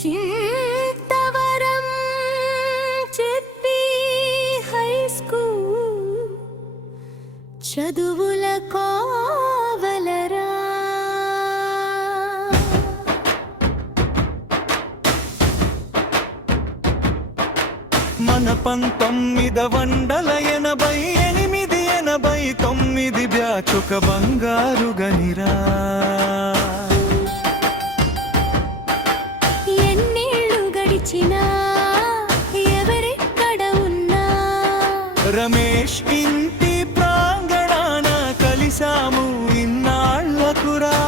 చింతవరం చెప్పి high school చదువుల కోవలరా మన 1988-89 బ్యాచ్ ఒక బంగారు గనిరా. ఎన్నేళ్ళు గడిచినా ఎవరెక్కడ ఉన్నా రమేష్ ఇంటి ప్రాంగణాన కలిసాము ఇన్నాళ్ళకురా.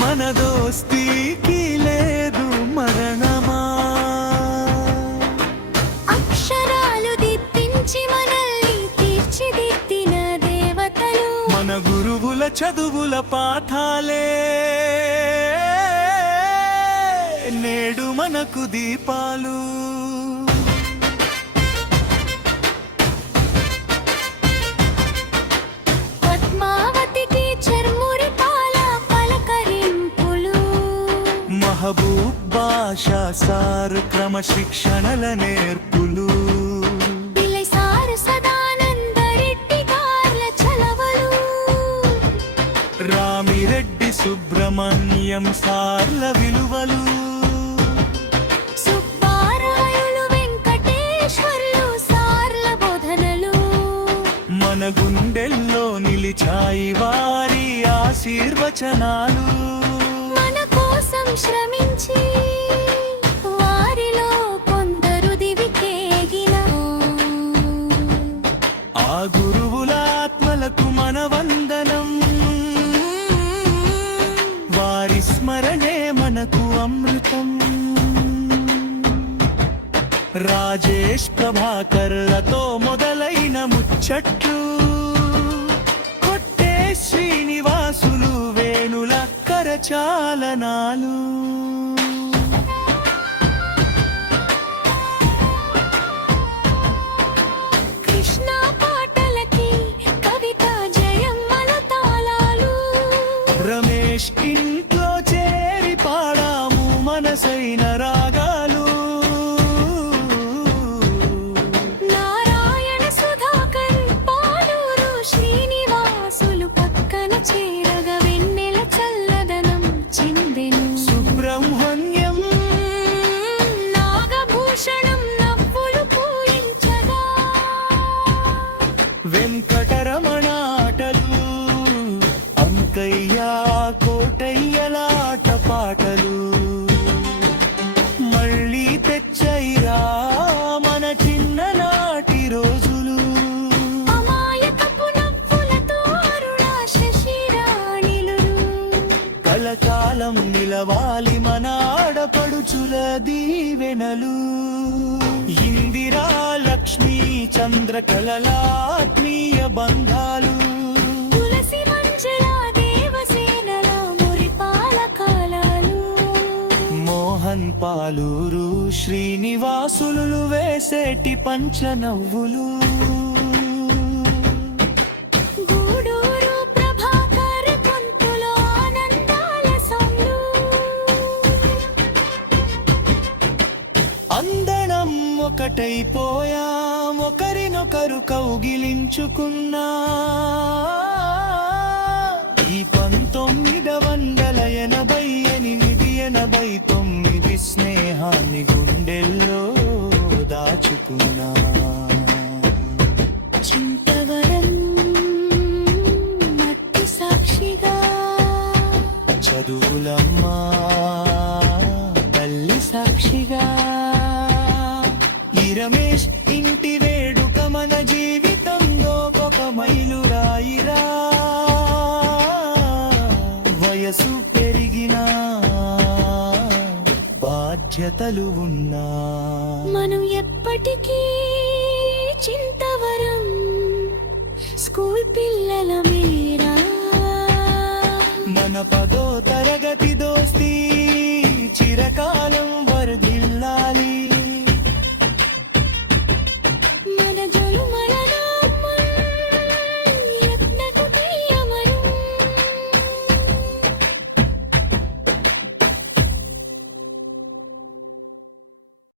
మన దోస్తీకి లేదు మరణమా. అక్షరాలు దిద్దించి మనల్ని తీర్చిదిద్దిన దేవతలు మన గురువుల చదువుల పాఠాలే నేడు మనకు దీపాలు. మహబూబ్ బాషా సార్ క్రమశిక్షణల నేర్పులు. రామిరెడ్డి సుబ్రహ్మణ్యం సార్ల విలువలు. సుబ్బారాయులు వెంకటేశ్వర్లు సార్ల బోధనలు మన గుండెల్లో నిలిచాయి వారి ఆశీర్వచనాలు. శ్రమించి వారిలో కొందరు దివికేగిన ఆ గురువుల ఆత్మలకు మన వందనం. వారి స్మరణే మనకు అమృతం. రాజేష్ ప్రభాకర్లతో మొదలైన ముచ్చట్లు, కొట్టే శ్రీనివాసులు వేణుల కరచాలనాలు. కృష్ణ పాటలకి కవిత జయమ్మల తాళాలు. రమేష్ ఇంట్లో చేరి పాడాము మనసైన రాగాలు. నారాయణ సుధాకర్ పాలూరు శ్రీనివాసులు పక్కన చేరగ వెన్నెల చల్లదనం చిందెను. సుబ్రహ్మణ్యం నాగభూషణం నవ్వులు పూయించగా వెంకటరమణ ఆటలు, అంకయ్య కోటయ్యలాట పాటలు మళ్ళీ తెచ్చైరా మన చిన్ననాటి రోజులు. అమాయకపు నవ్వులతో అరుణ శశిరాణిలు కలకాలం నిలవాలి మన ఆడపడుచుల దీవెనలు. ఇందిరా లక్ష్మీ చంద్రకళల ఆత్మీయ బంధాలు. తులసి మంజుల దేవసేనల మురిపాల కాలాలు. మోహన్ పాలూరు శ్రీనివాసులు వేసేటి పంచ నవ్వులు. గూడూరు ప్రభాకర్ గొంతులో ఆనందాల సొంలు. అందరం ఒకటైపోయాం, ఒకరినొకరు కౌగిలించుకున్నా. ఈ 1988-89 స్నేహాన్ని గుండెల్లో దాచుకున్నా. చింతవరం మట్టి సాక్షిగా చదువులమ్మా తల్లి సాక్షిగా. ఈ రమేష్ ఇంటి వేడుక మన జీవితంలో ఒక మైలురాయిరా. వయసు పెరిగినా బాధ్యతలు ఉన్నా మనం ఎప్పటికీ చింతవరం స్కూల్ పిల్లలమే.